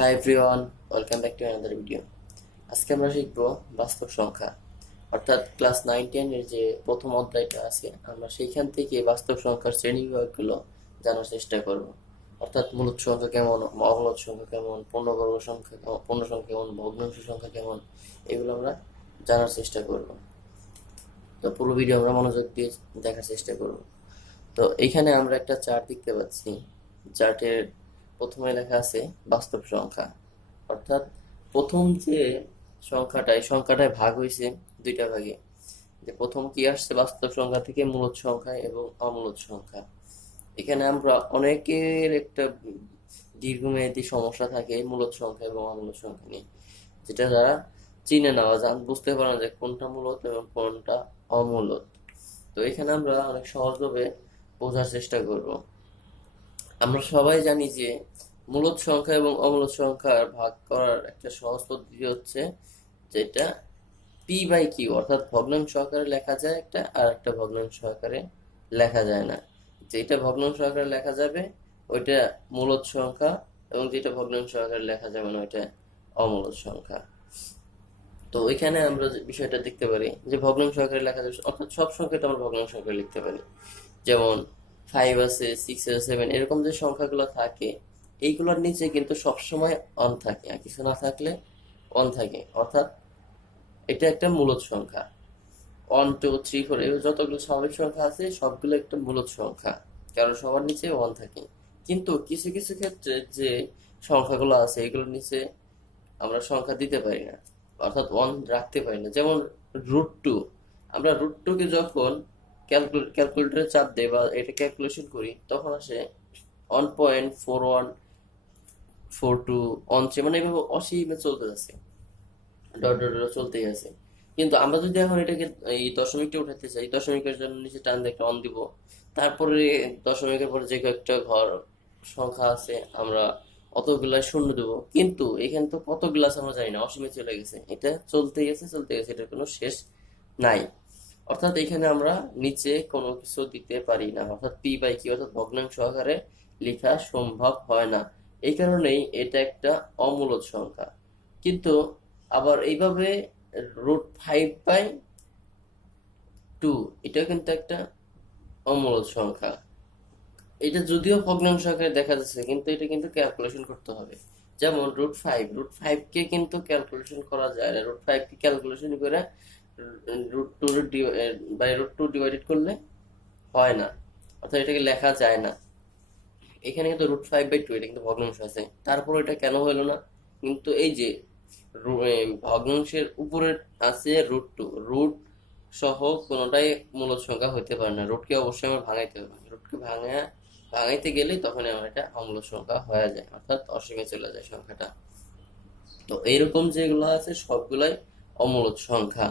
Hi everyone welcome back to another video আজকে আমরা শিখব বাস্তব সংখ্যা। অর্থাৎ ক্লাস নাইন টেনের যে প্রথম অধ্যায়টা আছে, আমরা সেইখান থেকে বাস্তব সংখ্যার শ্রেণি বিভাগগুলো জানার চেষ্টা করব। অর্থাৎ মূলত সংখ্যা কেমন অমূলত সংখ্যা কেমন, পূর্ণবর্গ সংখ্যা কেমন, পূর্ণ সংখ্যা কেমন, ভগ্নাংশ সংখ্যা কেমন, এগুলো আমরা জানার চেষ্টা করব। তো পুরো ভিডিও আমরা মনোযোগ দিয়ে দেখার চেষ্টা করব। তো এইখানে আমরা একটা চার্ট দেখতে পাচ্ছি। চার্টের প্রথমে লেখা আছে বাস্তব সংখ্যা। অর্থাৎ প্রথম যে সংখ্যাটা এই সংখ্যাটায় ভাগ হয়েছে দুইটা ভাগে। যে প্রথম কি আসছে? বাস্তব সংখ্যা থেকে মূলত সংখ্যা এবং অমূলত সংখ্যা। এখানে আমরা অনেকের একটা দীর্ঘমেয়াদী সমস্যা থাকে মূলত সংখ্যা এবং অমূলত সংখ্যা নিয়ে। যেটা যারা চিনে নেওয়া যান বুঝতে পারে না যে কোনটা মূলত এবং কোনটা অমূলত। তো এখানে আমরা অনেক সহজভাবে বোঝার চেষ্টা করব। আমরা সবাই জানি যে মূলত সংখ্যা এবং অমূলত সংখ্যার ভাগ করার একটা সহজ পদ্ধতি হচ্ছে যেটা পি বাই কিউ অর্থাৎ ভগ্নাংশ আকারে লেখা যায় একটা আর একটা ভগ্নাংশ আকারে লেখা যায় না। যেটা ভগ্নাংশ আকারে লেখা যাবে, ওইটা মূলত সংখ্যা এবং যেটা ভগ্নাংশ আকারে লেখা যাবে না, ওইটা অমূলত সংখ্যা। তো ওইখানে আমরা বিষয়টা দেখতে পারি যে ভগ্নাংশ আকারে লেখা যাবে, অর্থাৎ সব সংখ্যাটা আমরা ভগ্নাংশ আকারে লিখতে পারি। যেমন ফাইভ আছে সিক্স আছে সেভেন এরকম যে সংখ্যাগুলো থাকে, এইগুলোর নিচে কিন্তু সবসময় অন থাকে, আর কিছু না থাকলে অন থাকে। অর্থাৎ এটা একটা মূলত সংখ্যা। ওয়ান টু থ্রি ফোর এই যতগুলো স্বাভাবিক সংখ্যা আছে, সবগুলো একটা মূলত সংখ্যা। কারণ সবার নিচে ওয়ান থাকে। কিন্তু কিছু কিছু ক্ষেত্রে যে সংখ্যাগুলো আছে, এগুলোর নিচে আমরা সংখ্যা দিতে পারি না। অর্থাৎ ওয়ান রাখতে পারি না। যেমন রুট টু আমরা রুট টুকে যখন ক্যালকুলেটরে চাপ দেই বা এটা ক্যালকুলেশন করি, তখন আসে one point four one four two one three মানে এইভাবে অসীমে চলতে যাচ্ছে। ডট ডট ডট চলতেই আছে। কিন্তু আমরা যদি এখন এটাকে এই দশমিকটা উঠাতে চাই, দশমিকের জন্য নিচে টান দিয়ে একটা অন দিব, তারপরে দশমিকের পরে যে কয়েকটা ঘর সংখ্যা আছে, আমরা অতগুলাই শূন্য দেবো। কিন্তু এখানে তো কত গ্লাস আমরা জানি না, অসীমে চলে গেছে। এটা চলতে গেছে চলতে গেছে এটার কোনো শেষ নাই। অর্থাৎ এখানে আমরা নিচে কোনো কিছু দিতে পারি না। অর্থাৎ পি বাই কি অর্থাৎ ভগ্নাংশ আকারে লেখা সম্ভব হয় না। এই কারণেই এটা একটা অমূলত সংখ্যা। কিন্তু আবার এইভাবে রুট ফাইভ বাই টু এটা কিন্তু একটা অমূলত সংখ্যা। এটা যদিও ভগ্নাংশ আকারে দেখা যাচ্ছে, কিন্তু এটা কিন্তু ক্যালকুলেশন করতে হবে। যেমন রুট ফাইভ রুট ফাইভকে কিন্তু ক্যালকুলেশন করা যায় না। রুট ফাইভকে ক্যালকুলেশন করে root two root by root two divided করলে হয় না। অর্থাৎ এটাকে লেখা যায় না। এখানে কিন্তু রুট ফাইভ বাই টু এটা কিন্তু ভগ্নাংশ আছে। তারপর এটা কেন হলো না? কিন্তু এই যে ভগ্নাংশের উপরে আছে রুট টু রুট সহ কোনোটাই মূলত সংখ্যা হতে পারে না। রুটকে অবশ্যই আমার ভাঙাইতে হবে। রুটকে ভাঙা, ভাঙাইতে গেলেই তখন আমার এটা অমূলত সংখ্যা হয়ে যায়, অর্থাৎ অসীমে চলে যায় সংখ্যাটা। তো এইরকম যেগুলো আছে, সবগুলাই অমূলত সংখ্যা।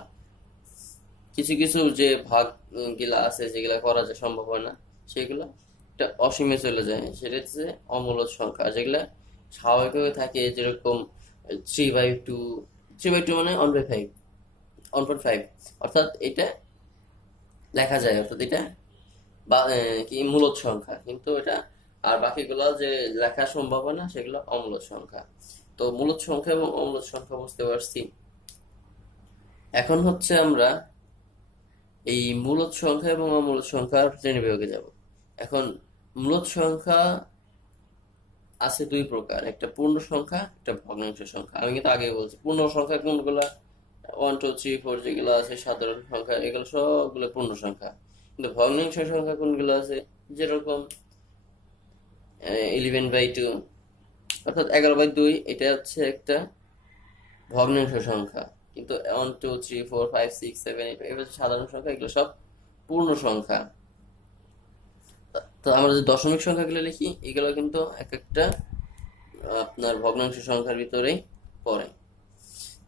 কিছু কিছু যে ভাগগুলা আছে, যেগুলা করা যায়, সম্ভব হয় না, সেগুলো একটা অসীমে চলে যায়। সেটা হচ্ছে অমূলত সংখ্যা, যেগুলা স্বাভাবিকভাবে থাকে যেরকম three by two three by two মানে one by five one point five অর্থাৎ এটা লেখা যায়, অর্থাৎ এটা বা কি মূলত সংখ্যা। কিন্তু এটা আর বাকিগুলো যে লেখা সম্ভব না, সেগুলো অমূলত সংখ্যা। তো মূলত সংখ্যা এবং অমূলত সংখ্যা বুঝতে পারছি। এখন হচ্ছে আমরা এই মূলত সংখ্যা এবং অমূলত সংখ্যার শ্রেণীবিভাগে যাব। এখন মূলত সংখ্যা আছে দুই প্রকার, একটা পূর্ণ সংখ্যা, একটা ভগ্নাংশ সংখ্যা। আমি কিন্তু আগে বলছি, পূর্ণ সংখ্যা কোনগুলা? ওয়ান টু থ্রি ফোর যেগুলো আছে সাধারণ সংখ্যা, এগুলো সবগুলো পূর্ণ সংখ্যা। কিন্তু ভগ্নাংশ সংখ্যা কোনগুলো আছে? যেরকম ইলেভেন বাই টু অর্থাৎ এগারো বাই দুই, এটা হচ্ছে একটা ভগ্নাংশ সংখ্যা। কিন্তু one two three four five six seven eight এগুলো সাধারণ সংখ্যা, এগুলো সব পূর্ণ সংখ্যা। তো আমরা যে দশমিক সংখ্যাগুলো লিখি, এগুলো কিন্তু এক একটা, আপনার ভগ্নাংশ সংখ্যার ভিতরেই পড়ে।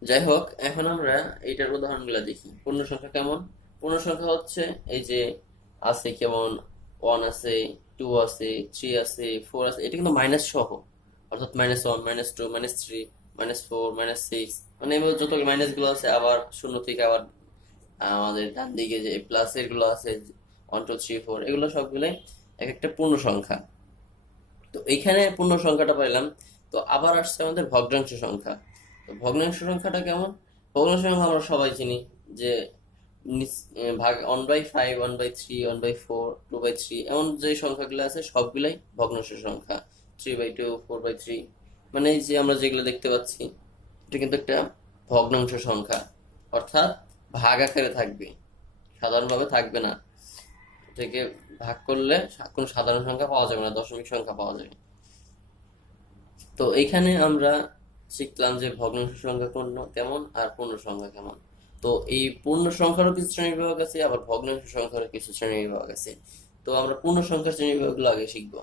যাই হোক, এখন আমরা এইটার উদাহরণগুলো দেখি। পূর্ণ সংখ্যা কেমন? পূর্ণ সংখ্যা হচ্ছে এই যে আছে কেমন ওয়ান আছে টু আছে থ্রি আছে ফোর আছে, এটা কিন্তু মাইনাস সহ। অর্থাৎ minus one minus two minus three minus four minus six মানে এবার যত মাইনাসগুলো আছে, আবার শূন্য থেকে আবার আমাদের ডান দিকে যে প্লাসেরগুলো আছে ওয়ান টু থ্রি ফোর এগুলো সবগুলোই এক একটা পূর্ণ সংখ্যা। তো এইখানে পূর্ণ সংখ্যাটা পাইলাম। তো আবার আসছে আমাদের ভগ্নাংশ সংখ্যা। তো ভগ্নাংশ সংখ্যাটা কেমন? ভগ্নাংশ সংখ্যা আমরা সবাই চিনি, যে ভাগ one by five one by three one by four two by three এমন যে সংখ্যাগুলো আছে, সবগুলাই ভগ্নাংশ সংখ্যা। Three by two four by three মানে যে আমরা যেগুলো দেখতে পাচ্ছি এটা কিন্তু একটা ভগ্নাংশ সংখ্যা। অর্থাৎ ভাগ আকারে থাকবে। সাধারণভাবে থাকবে না। এটাকে ভাগ করলে কোনো সাধারণ সংখ্যা পাওয়া যাবে না, দশমিক সংখ্যা পাওয়া যাবে। তো এখানে আমরা শিখলাম যে ভগ্নাংশ সংখ্যা কোন কেমন আর পূর্ণ সংখ্যা কেমন। তো এই পূর্ণ সংখ্যারও কিছু শ্রেণি বিভাগ আছে, আবার ভগ্নাংশ সংখ্যারও কিছু শ্রেণি বিভাগ আছে। তো আমরা পূর্ণ সংখ্যার শ্রেণি বিভাগগুলো আগে শিখব।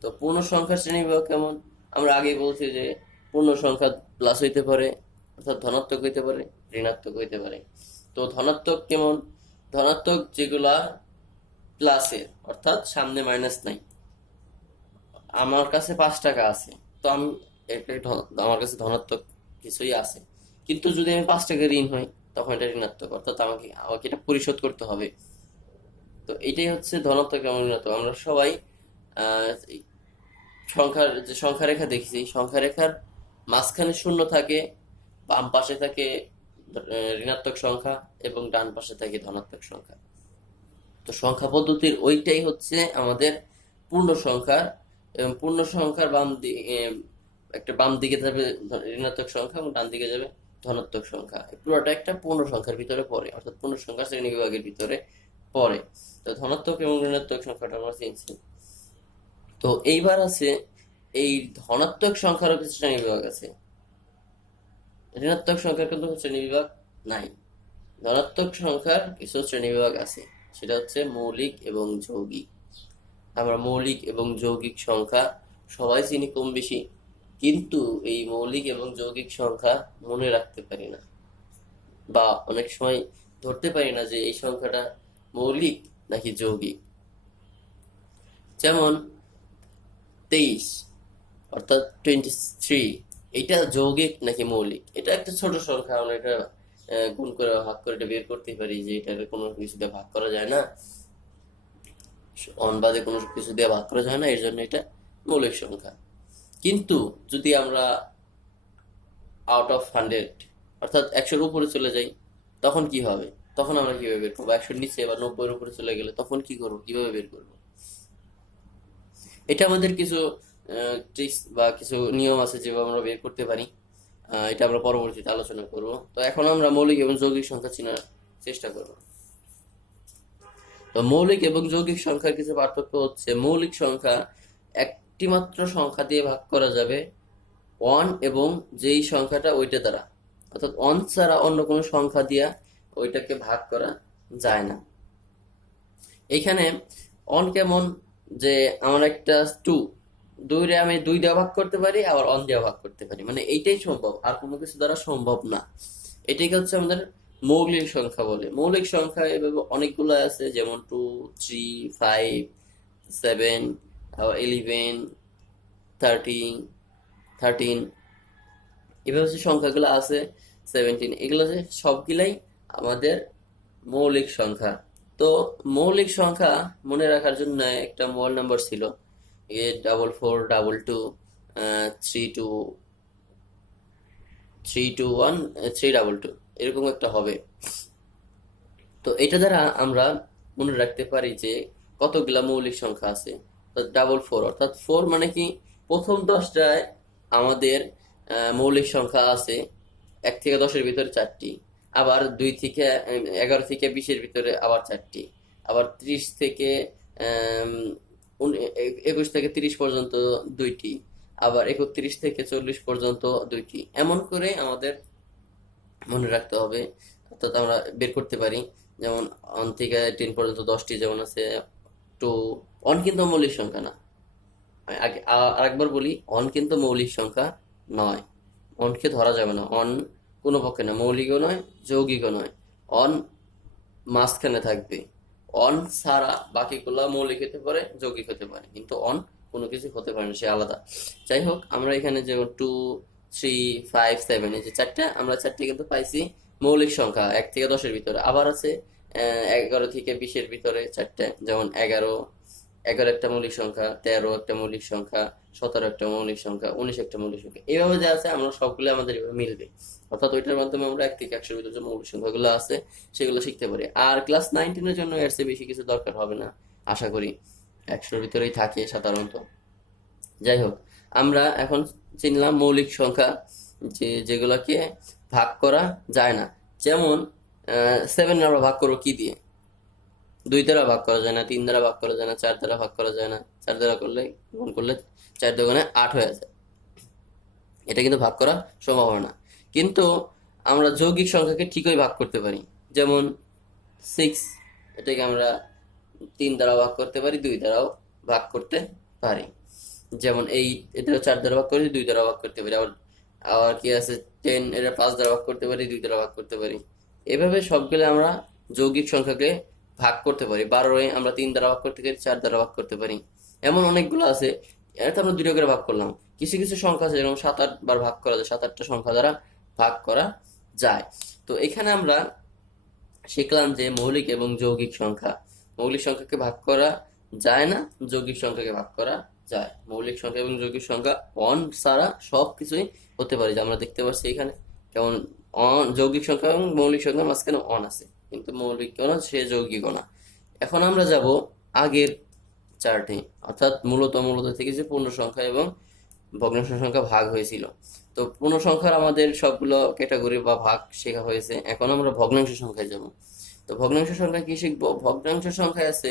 তো পূর্ণ সংখ্যার শ্রেণি বিভাগ কেমন? আমরা আগে বলছি যে পূর্ণ সংখ্যা প্লাস হইতে পারে, অর্থাৎ ধনাত্মক হইতে পারে, ঋণাত্মক হইতে পারে। তো ধনাত্মক কেমন? ধনাত্মক যেগুলা প্লাসের অর্থাৎ সামনে মাইনাস নাই। আমার কাছে পাঁচ টাকা আছে, তো আমি আমার কাছে ধনাত্মক কিছুই আছে। কিন্তু যদি আমি পাঁচ টাকা ঋণ হই, তখন এটা ঋণাত্মক, অর্থাৎ আমাকে আমাকে এটা পরিশোধ করতে হবে। তো এটাই হচ্ছে ধনাত্মক এবং ঋণাত্মক। আমরা সবাই সংখ্যার যে সংখ্যা রেখা দেখছি সংখ্যা রেখার মাঝখানে শূন্য থাকে, বাম পাশে থাকে ঋণাত্মক সংখ্যা এবং ডান পাশে থাকে ধনাত্মক সংখ্যা। তো সংখ্যা পদ্ধতির ওইটাই হচ্ছে আমাদের পূর্ণ সংখ্যার এবং পূর্ণ সংখ্যার বাম দিকে একটা বাম দিকে যাবে ঋণাত্মক সংখ্যা এবং ডান দিকে যাবে ধনাত্মক সংখ্যা। পুরোটা একটা পূর্ণ সংখ্যার ভিতরে পড়ে, অর্থাৎ পূর্ণ সংখ্যা শ্রেণি বিভাগের ভিতরে পড়ে। তো ধনাত্মক এবং ঋণাত্মক সংখ্যাটা আমরা চিনছি তো এইবার আছে এই ধনাত্মক সংখ্যারও কিছু শ্রেণি বিভাগ আছে। ঋণাত্মক সংখ্যার কিন্তু শ্রেণি বিভাগ নাই। ধনাত্মক সংখ্যার কিছু শ্রেণি বিভাগ আছে। সেটা হচ্ছে মৌলিক এবং যৌগিক। আমরা মৌলিক এবং যৌগিক সংখ্যা সবাই চিনি কম বেশি, কিন্তু এই মৌলিক এবং যৌগিক সংখ্যা মনে রাখতে পারি না। বা অনেক সময় ধরতে পারি না যে এই সংখ্যাটা মৌলিক নাকি যৌগিক। যেমন, তেইশ। অর্থাৎ টোয়েন্টি থ্রি এটা যৌগিক নাকি মৌলিক? এটা একটা ছোট সংখ্যা, আমরা এটা গুণ করে ভাগ করে এটা বের করতে পারি যে এটাকে কোনো কিছুতে ভাগ করা যায় না। অন বাদে কোনো কিছু দিয়ে ভাগ করা যায় না, এর জন্য এটা মৌলিক সংখ্যা। কিন্তু যদি আমরা আউট অফ হান্ড্রেড অর্থাৎ একশোর উপরে চলে যাই, তখন কি হবে? তখন আমরা কীভাবে বের করব? একশোর নিচে বা নব্বইয়ের উপরে চলে গেলে তখন কি করব? কীভাবে বের করব? এটা আমাদের কিছু ট্রিক্স বা কিছু নিয়ম আছে যেভাবে আমরা বের করতে পারি। এটা আমরা পরবর্তীতে আলোচনা করব। তো এখন আমরা মৌলিক এবং যৌগিক সংখ্যা চেনার চেষ্টা করব। তো মৌলিক এবং যৌগিক সংখ্যার কিছু পার্থক্য হচ্ছে, মৌলিক সংখ্যা একটি মাত্র সংখ্যা দিয়ে ভাগ করা যাবে ওয়ান এবং যেই সংখ্যাটা ওইটা দ্বারা। অর্থাৎ ওয়ান ছাড়া অন্য কোনো সংখ্যা দিয়া ওইটাকে ভাগ করা যায় না। এখানে অন কেমন? যে আমার একটা টু দুই রে আমি দুই দেওয়া ভাগ করতে পারি, আবার অন দেওয়া ভাগ করতে পারি। মানে এইটাই সম্ভব, আর কোনো কিছু দ্বারা সম্ভব না। এটাকে হচ্ছে আমাদের মৌলিক সংখ্যা বলে। মৌলিক সংখ্যা এভাবে অনেকগুলো আছে, যেমন two three five seven eleven thirteen thirteen এভাবে যে সংখ্যাগুলো আছে সেভেন্টিন এগুলো যে সবগুলাই আমাদের মৌলিক সংখ্যা। তো মৌলিক সংখ্যা মনে রাখার জন্য একটা মোবাইল নাম্বার ছিল। Eight double four double two three two three two one three double two এরকম একটা হবে। তো এটা দ্বারা আমরা মনে রাখতে পারি যে কতগুলা মৌলিক সংখ্যা আছে। ডাবল ফোর অর্থাৎ ফোর মানে কি? প্রথম দশটায় আমাদের মৌলিক সংখ্যা আছে। এক থেকে দশের ভিতরে চারটি। আবার দুই থেকে, এগারো থেকে বিশের ভিতরে আবার চারটি। আবার ত্রিশ থেকে একুশ থেকে তিরিশ পর্যন্ত দুইটি, আবার একত্রিশ থেকে চল্লিশ পর্যন্ত দুইটি। এমন করে আমাদের মনে রাখতে হবে, অর্থাৎ আমরা বের করতে পারি। যেমন অন থেকে টেন পর্যন্ত দশটি যেমন আছে টু অন কিন্তু মৌলিক সংখ্যা না। আমি আগে আরেকবার বলি অন কিন্তু মৌলিক সংখ্যা নয়। অনকে ধরা যাবে না। অন কোনো পক্ষে না, মৌলিকও নয়, যৌগিকও নয়। অন মাঝখানে থাকবে। অন ছাড়া বাকিগুলা মৌলিক হতে পারে, যৌগিক হতে পারে। কিন্তু অন কোনো কিছু হতে পারে না, সে আলাদা। যাই হোক, আমরা এখানে যেমন টু থ্রি ফাইভ সেভেন এই যে চারটা, আমরা চারটে কিন্তু পাইছি মৌলিক সংখ্যা, এক থেকে দশের ভিতরে। আবার আছে এগারো থেকে বিশের ভিতরে চারটে, যেমন এগারো এগারো একটা মৌলিক সংখ্যা, তেরো একটা মৌলিক সংখ্যা, সতেরো একটা মৌলিক সংখ্যা, উনিশ একটা মৌলিক সংখ্যা। এইভাবে যে আছে, আমরা সবগুলো আমাদের এভাবে মিলবে। অর্থাৎ ওইটার মাধ্যমে আমরা এক থেকে একশোর ভিতরে যে মৌলিক সংখ্যাগুলো আছে, সেগুলো শিখতে পারি। আর ক্লাস নাইনটিনের জন্য এর চেয়ে বেশি কিছু দরকার হবে না, আশা করি। একশোর ভিতরেই থাকে সাধারণত। যাই হোক, আমরা এখন চিনলাম মৌলিক সংখ্যা যে, যেগুলোকে ভাগ করা যায় না। যেমন সেভেন আমরা ভাগ করব কি দিয়ে? দুই দ্বারা ভাগ করা যায় না, তিন দ্বারা ভাগ করা যায় না, চার দ্বারা ভাগ করা যায় না। চার দ্বারা করলে, গুণ করলে চার দোকানে আট হয়ে যায়। এটা কিন্তু ভাগ করা সম্ভব হয় না কিন্তু আমরা যৌগিক সংখ্যাকে ঠিকই ভাগ করতে পারি। যেমন সিক্স এটাকে আমরা তিন দ্বারা ভাগ করতে পারি, দুই দ্বারাও ভাগ করতে পারি। যেমন এই এটা চার দ্বারা ভাগ করি দুই দ্বারা ভাগ করতে পারি। আবার আবার কি আছে? টেন এটা পাঁচ দ্বারা ভাগ করতে পারি, দুই দ্বারা ভাগ করতে পারি। এভাবে সবগুলো আমরা যৌগিক সংখ্যাকে ভাগ করতে পারি। বারোয় আমরা তিন দ্বারা ভাগ করতে পারি চার দ্বারা ভাগ করতে পারি। এমন অনেকগুলো আছে এটা আমরা দুটো করে ভাগ করলাম। কিছু কিছু সংখ্যা আছে যেরকম সাত আট বার ভাগ করা যায়, সাত আটটা সংখ্যা দ্বারা ভাগ করা যায়। তো এখানে আমরা শিখলাম যে মৌলিক এবং যৌগিক সংখ্যা। মৌলিক সংখ্যাকে ভাগ করা যায় না, যৌগিক সংখ্যাকে ভাগ করা যায়। মৌলিক সংখ্যা এবং যৌগিক সংখ্যা অন ছাড়া সব কিছুই হতে পারে। যে আমরা দেখতে পাচ্ছি এখানে, কেমন অন যৌগিক সংখ্যা এবং মৌলিক সংখ্যা মাঝখানে অন আছে। কিন্তু মৌলিক না সে যৌগিক না এখন আমরা যাব আগের চার্টে, অর্থাৎ মূলত মূলত থেকে যে পূর্ণ সংখ্যা এবং ভগ্নাংশ সংখ্যা ভাগ হয়েছিল। তো পূর্ণ সংখ্যার আমাদের সবগুলো ক্যাটাগরি বা ভাগ শেখা হয়েছে। এখন আমরা ভগ্নাংশ সংখ্যায় যাব। তো ভগ্নাংশ সংখ্যা কি শিখব? ভগ্নাংশ সংখ্যায় আছে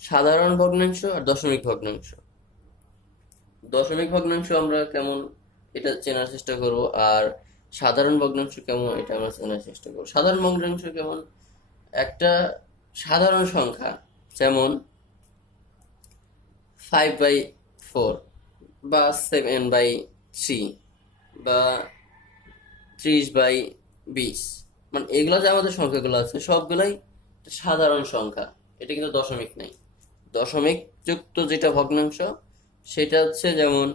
সাধারণ ভগ্নাংশ আর দশমিক ভগ্নাংশ। দশমিক ভগ্নাংশ আমরা কেমন এটা চেনার চেষ্টা করব আর সাধারণ ভগ্নাংশ কেমন এটা আমরা চেনার চেষ্টা করব। সাধারণ ভগ্নাংশ কেমন? একটা সাধারণ সংখ্যা যেমন ফাইভ বাই ফোর বা সেভেন বাই থ্রি বা ত্রিশ বাই বিশ। মানে এগুলো যে আমাদের সংখ্যাগুলো আছে, সবগুলাই সাধারণ সংখ্যা। এটা কিন্তু দশমিক নাই। দশমিক যুক্ত যেটা ভগ্নাংশ, সেটা হচ্ছে যেমন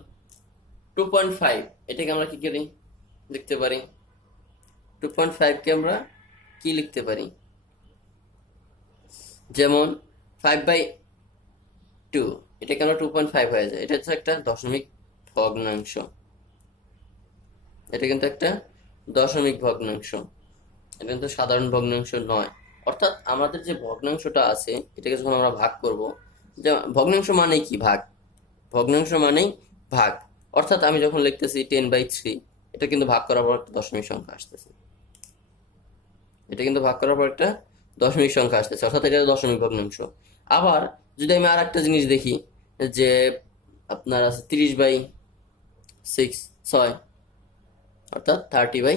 টু পয়েন্ট ফাইভ এটাকে আমরা কি করি? লিখতে পারি। টু পয়েন্ট ফাইভকে আমরা কি লিখতে পারি? যেমন ফাইভ বাই টু এটাকে আমরা টু পয়েন্ট ফাইভ হয়ে যায়। এটা হচ্ছে একটা দশমিক ভগ্নাংশ। এটা কিন্তু একটা দশমিক ভগ্নাংশ। এটা কিন্তু সাধারণ ভগ্নাংশ নয়। অর্থাৎ আমাদের যে ভগ্নাংশটা আছে, এটাকে যখন আমরা ভাগ করব, যে ভগ্নাংশ মানেই কি ভাগ? ভগ্নাংশ মানেই ভাগ। অর্থাৎ আমি যখন লিখতেছি টেন বাই থ্রি, এটা কিন্তু ভাগ করার পর একটা দশমিক সংখ্যা আসতেছে। এটা কিন্তু ভাগ করার পর একটা দশমিক সংখ্যা আসতেছে। অর্থাৎ এটা দশমিক ভগ্নাংশ। আবার যদি আমি আর একটা জিনিস দেখি, যে আপনার আছে তিরিশ বাই সিক্স ছয় অর্থাৎ থার্টি বাই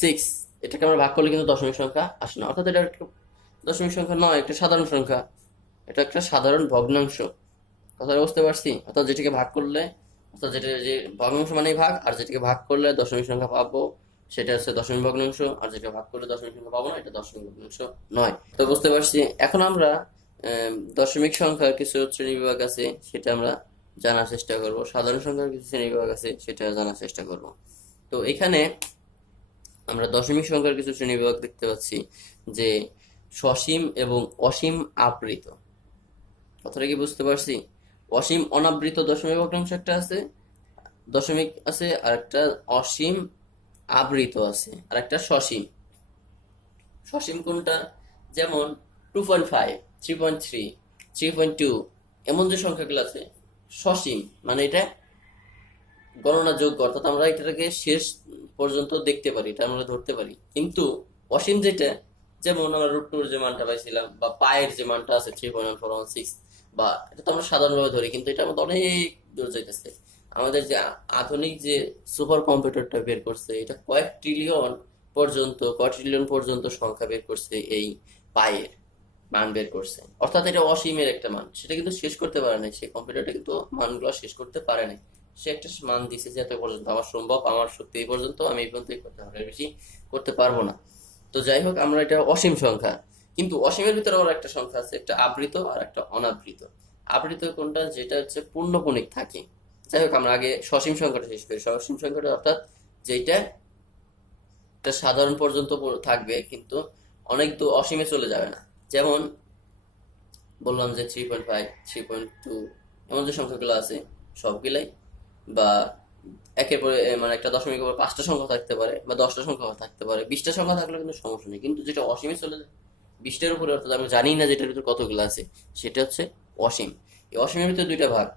সিক্স এটাকে আমরা ভাগ করলে কিন্তু দশমিক সংখ্যা আসে না। অর্থাৎ এটা একটা দশমিক সংখ্যা নয় একটা সাধারণ সংখ্যা। এটা একটা সাধারণ ভগ্নাংশ। কথাটা বুঝতে পারছি? অর্থাৎ যেটাকে ভাগ করলে অর্থাৎ যেটা যে ভগ্নাংশ মানেই ভাগ আর যেটাকে ভাগ করলে দশমিক সংখ্যা পাবো সেটা হচ্ছে দশমিক ভগ্নাংশ আর যেটা ভাগ করলে দশমিক সংখ্যা পাবো না এটা দশমিক ভগ্নাংশ নয়। তো বুঝতে পারছি? এখন আমরা আম, দশমিক সংখ্যার কিছু শ্রেণি বিভাগ আছে সেটা আমরা জানার চেষ্টা করব। সাধারণ সংখ্যার কিছু শ্রেণি বিভাগ আছে সেটা জানার চেষ্টা করব। তো এখানে আমরা দশমিক সংখ্যার কিছু শ্রেণি বিভাগ দেখতে পাচ্ছি যে সসীম এবং অসীম আবৃত। কথাটা কি বুঝতে পারছি? অসীম অনাবৃত দশমিক ভগ্নাংশ একটা আছে, দশমিক আছে, আর একটা অসীম আবৃত আছে, আর একটা সসীম। সসীম কোনটা? যেমন two point five three point three three point two এমন যে সংখ্যাগুলো আছে, সসীম মানে এটা গণনা যোগ্য, অর্থাৎ আমরা এটাকে শেষ পর্যন্ত দেখতে পারি, এটা আমরা ধরতে পারি। কিন্তু অসীম যেটা, যেমন আমরা রুট টুর যে মানটা পাইছিলাম, বা পায়ের যে মানটা আছে three point four one six বা এটা তো আমরা সাধারণভাবে ধরি, কিন্তু এটা আমাদের অনেক দূর যাইতেছে। আমাদের যে আধুনিক যে সুপার কম্পিউটারটা বের করছে, এটা কয়েক ট্রিলিয়ন পর্যন্ত কয়েক ট্রিলিয়ন পর্যন্ত সংখ্যা বের করছে এই পায়ের মান বের করছে। অর্থাৎ এটা অসীমের একটা মান, সেটা কিন্তু শেষ করতে পারে নাই, সেই কম্পিউটারটা কিন্তু মানগুলো শেষ করতে পারে নাই। সে একটা মান দিছে যে এত পর্যন্ত আমার সম্ভব। আমার শক্তি এই পর্যন্ত আমি এই পর্যন্তই করতে পারব বেশি করতে পারব না। তো যাই হোক, আমরা এটা অসীম সংখ্যা। কিন্তু অসীমের ভিতরে আবার একটা সংখ্যা আছে, একটা আবৃত আর একটা অনাবৃত। আবৃত কোনটা? যেটা হচ্ছে পূর্ণকণিক থাকে। যাই হোক, আমরা আগে সসীম সংখ্যাটা শেষ করি। সসীম সংখ্যাটা অর্থাৎ যেটা একটা সাধারণ পর্যন্ত থাকবে, কিন্তু অনেক তো অসীমে চলে যাবে না। যেমন বললাম যে three point five three point two এমন যে সংখ্যাগুলো আছে, সবগুলাই বা একের পরে মানে একটা দশমিকের পর পাঁচটা সংখ্যা থাকতে পারে, বা দশটা সংখ্যা থাকতে পারে, বিশটা সংখ্যা থাকলে কিন্তু সমস্যা নেই। কিন্তু যেটা অসীমে চলে যায়, বিশটার উপরে অর্থাৎ আমরা জানি না যেটার ভিতরে কতগুলো আছে, সেটা হচ্ছে অসীম। এই অসীমের ভিতরে দুইটা ভাগ।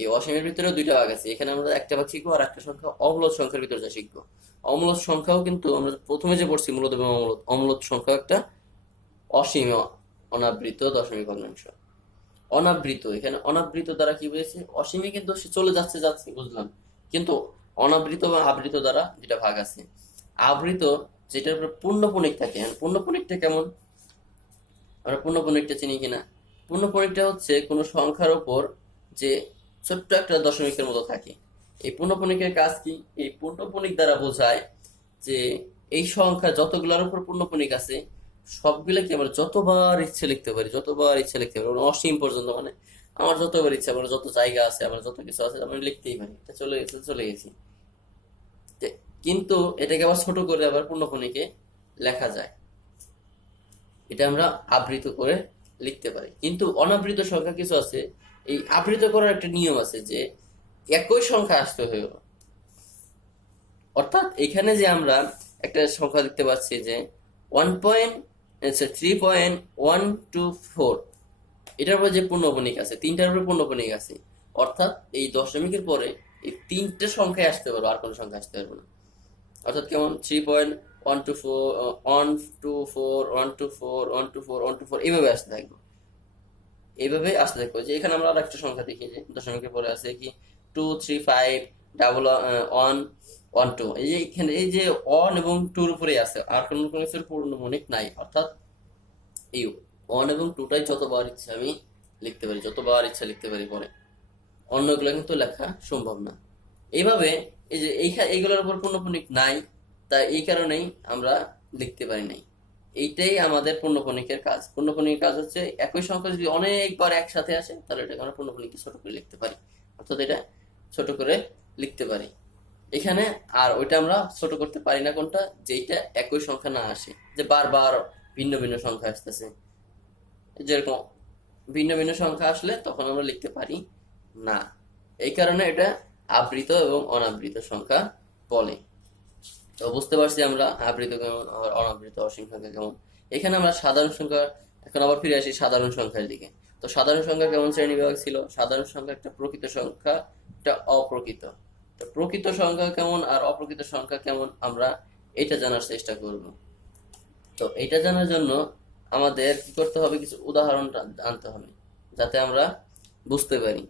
এই অসীমের ভিতরে দুইটা ভাগ আছে। এখানে আমরা একটা ভাগ শিখব আর একটা সংখ্যা অমূলত সংখ্যার ভিতরে যা শিখব। অমূলত সংখ্যাও কিন্তু আমরা প্রথমে যে পড়ছি, মূলত এবং অমূলত অমূলত সংখ্যা একটা অসীম অনাবৃত দশমিক ভগ্নাংশ অনাবৃত। এখানে অনাবৃত দ্বারা কি বুঝেছি? অসীমে কিন্তু সে চলে যাচ্ছে যাচ্ছে, বুঝলাম। কিন্তু অনাবৃত এবং আবৃত দ্বারা যেটা ভাগ আছে। আবৃত যেটার উপর পূর্ণপণিক থাকে। পূর্ণপণিকটা কেমন? আমরা পূর্ণপণিকটা চিনি কিনা? পূর্ণপণিকটা হচ্ছে কোনো সংখ্যার উপর যে ছোট্ট একটা দশমিকের মতো থাকে। এই পূর্ণপণিকের কাজ কি? এই পূর্ণপণিক দ্বারা বোঝায় যে এই সংখ্যা যতগুলোর উপর পূর্ণপণিক আছে সবগুলোকে আমরা যতবার ইচ্ছে লিখতে পারি, যতবার ইচ্ছে লিখতে পারি অসীম পর্যন্ত মানে আমার যতবার ইচ্ছা, আমার যত জায়গা আছে, আমার যত কিছু আছে, আমি লিখতেই পারি। এটা চলে গেছে, চলে গেছি। কিন্তু এটাকে আবার ছোট করে আবার পূর্ণপণিকে লেখা যায়। এটা আমরা আবৃত করে লিখতে পারি। কিন্তু অনাবৃত সংখ্যা কিছু আছে, এই আবৃত করার একটা নিয়ম আছে যে একই সংখ্যা আসতে হইব অর্থাৎ এখানে যে আমরা একটা সংখ্যা দেখতে পাচ্ছি যে one point three point one two four এটার উপরে যে পূর্ণপণিক আছে, তিনটার উপরে পূর্ণপণিক আছে, অর্থাৎ এই দশমিকের পরে এই তিনটে সংখ্যায় আসতে পারব, আর কোনো সংখ্যা আসতে পারব না। অর্থাৎ কেমন? Three point one two four one two four one two four one two four one two four এইভাবে আসতে থাকব। এইভাবে আসতে থাকব যে এখানে আমরা আর একটা সংখ্যা দেখি যে দশমিকের পরে আছে কি? Two three five double one one two এই যে এখানে, এই যে ওয়ান এবং টুর উপরে আছে, আর কোনো কোনো কিছুর পূর্ণমণিক নাই। অর্থাৎ এই ওয়ান এবং টুটাই যতবার ইচ্ছা আমি লিখতে পারি, যতবার ইচ্ছা লিখতে পারি পরে। অন্যগুলো কিন্তু লেখা সম্ভব না। এইভাবে এই যে এই এইগুলোর উপর পূর্ণপণিক নাই, তাই এই কারণেই আমরা লিখতে পারি নাই। এইটাই আমাদের পূর্ণপণিকের কাজ। পূর্ণপণিকের কাজ হচ্ছে একই সংখ্যা যদি অনেকবার একসাথে আসে, তাহলে এটাকে আমরা পূর্ণপণিককে ছোট করে লিখতে পারি। অর্থাৎ এটা ছোট করে লিখতে পারি। এখানে আর ওইটা আমরা ছোট করতে পারি না কোনটা, যেইটা একই সংখ্যা না আসে। যে বারবার ভিন্ন ভিন্ন সংখ্যা আসতেছে। যেরকম ভিন্ন ভিন্ন সংখ্যা আসলে তখন আমরা লিখতে পারি না। এই কারণে এটা আবৃত এবং অনাবৃত সংখ্যা বলে। তো বুঝতে পারছি আমরা আবৃত কেমন আবার অনাবৃত অসংখ্যা কেমন। এখানে আমরা সাধারণ সংখ্যা, এখন আবার ফিরে আসি সাধারণ সংখ্যার দিকে। তো সাধারণ সংখ্যা কেমন শ্রেণি বিভাগ ছিল? সাধারণ সংখ্যা একটা প্রকৃত সংখ্যা, একটা অপ্রকৃত। প্রকৃত সংখ্যা কেমন আর অপ্রকৃত সংখ্যা কেমন আমরা এটা জানার চেষ্টা করব। তো এটা জানার জন্য আমাদের কি করতে হবে? কিছু উদাহরণ আনতে হবে, যাতে আমরা বুঝতে পারি।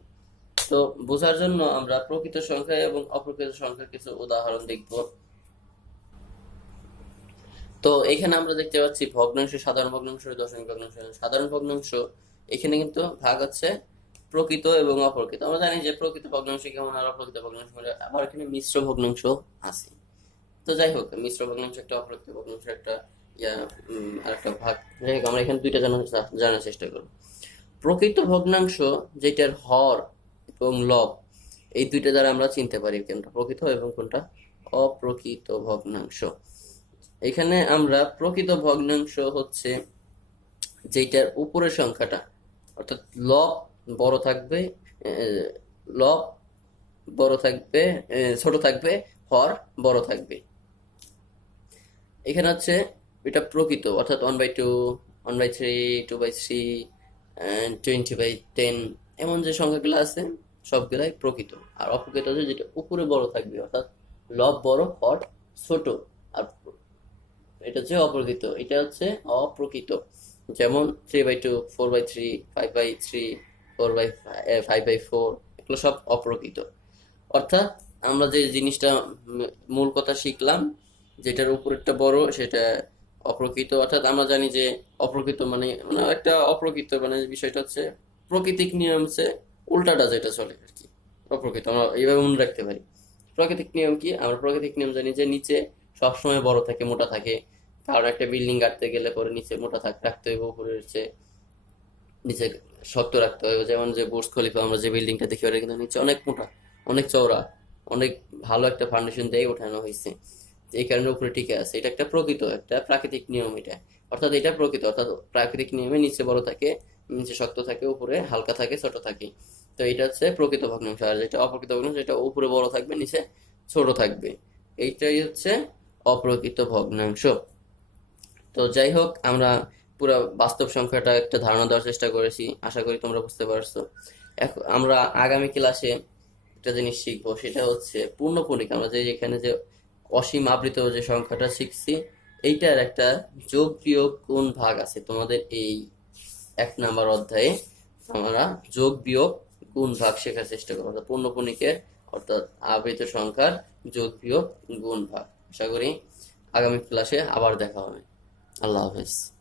তো বোঝার জন্য আমরা প্রকৃত সংখ্যা এবং অপ্রকৃত সংখ্যার কিছু উদাহরণ দেখব। তো এখানে আমরা দেখতে পাচ্ছি ভগ্নাংশ সাধারণ ভগ্নাংশ, দশমিক ভগ্নাংশ সাধারণ ভগ্নাংশ। এখানে কিন্তু ভাগ হচ্ছে প্রকৃত এবং অপ্রকৃত। আমরা জানি যে প্রকৃত ভগ্নাংশ কেমন আর অপ্রকৃত ভগ্নাংশ আবার এখানে মিশ্র ভগ্নাংশ আছে। তো যাই হোক মিশ্র ভগ্নাংশ একটা অপ্রকৃত ভগ্নাংশ একটা ইয়া উম, আরেকটা ভাগ। যাই হোক আমরা এখানে দুইটা জানার জানার চেষ্টা করব। প্রকৃত ভগ্নাংশ যেটার হর এবং লব এই দুইটা দ্বারা আমরা চিনতে পারি কোনটা প্রকৃত এবং কোনটা অপ্রকৃত ভগ্নাংশ। এখানে আমরা প্রকৃত ভগ্নাংশ হচ্ছে যেটার উপরের সংখ্যাটা অর্থাৎ লব বড় থাকবে লব বড় থাকবে ছোট থাকবে, হর বড় থাকবে। এখানে হচ্ছে এটা প্রকৃত, অর্থাৎ one by two one by three two by three twenty by ten এমন যে সংখ্যাগুলো আছে, সবগুলাই প্রকৃত। আর অপ্রকৃত হচ্ছে যেটা উপরে বড় থাকবে, অর্থাৎ লব বড়, হর ছোট। আর এটা হচ্ছে অপ্রকৃত, এটা হচ্ছে অপ্রকৃত। যেমন three by two four by three five by three four by five by four এগুলো সব অপ্রকৃত। অর্থাৎ আমরা যে জিনিসটা মূল কথা শিখলাম, যেটার উপরেরটা বড়, সেটা অপ্রকৃত। অর্থাৎ আমরা জানি যে অপ্রকৃত মানে মানে একটা অপ্রকৃত মানে বিষয়টা হচ্ছে প্রকৃতিক নিয়ম হচ্ছে উল্টাটা যেটা চলে আর কি। অপ্রকৃত, আমরা এইভাবে মনে রাখতে পারি। প্রাকৃতিক নিয়ম কি? আমরা প্রাকৃতিক নিয়ম জানি যে নিচে সবসময় বড় থাকে, মোটা থাকে। কারণ একটা বিল্ডিং গাড়তে গেলে পরে নিচে মোটা থাক, রাখতে হবে উপরে হচ্ছে নিচে শক্ত রাখতে হবে। যেমন যে বুর্জ খলিফা, আমরা যে বিল্ডিংটা দেখি, ওটা কিন্তু নিচে অনেক মোটা, অনেক চওড়া, অনেক ভালো একটা ফাউন্ডেশন দিয়ে ওঠানো হয়েছে। এই কারণে উপরে টিকে আছে। এটা একটা প্রকৃত, একটা প্রাকৃতিক নিয়ম এটা। অর্থাৎ এটা প্রকৃত, অর্থাৎ প্রাকৃতিক নিয়মে নিচে বড় থাকে, নিচে শক্ত থাকে, উপরে হালকা থাকে, ছোট থাকে। তো এটা হচ্ছে প্রকৃত ভগ্নাংশ। আর যেটা অপ্রকৃত ভগ্নাংশ এটা উপরে বড় থাকবে, নিচে ছোট থাকবে। এইটাই হচ্ছে অপ্রকৃত ভগ্নাংশ। তো যাই হোক, আমরা পুরো বাস্তব সংখ্যাটা একটা ধারণা দেওয়ার চেষ্টা করেছি। আশা করি তোমরা বুঝতে পারছ। এখন আমরা আগামী ক্লাসে একটা জিনিস শিখব, সেটা হচ্ছে পূর্ণপণিক আমরা যে এখানে যে অসীম আবৃত যে সংখ্যাটা শিখছি, এইটার একটা যোগ বিয়োগ কোন ভাগ আছে। তোমাদের এই এক নাম্বার অধ্যায়ে আমরা যোগ বিয়োগ গুণ ভাগ শেখার চেষ্টা করব। অর্থাৎ পূর্ণপণিকের অর্থাৎ আবৃত সংখ্যার যোগ বিয়োগ গুণ ভাগ। আশা করি আগামী ক্লাসে আবার দেখা হবে। আল্লাহ হাফেজ।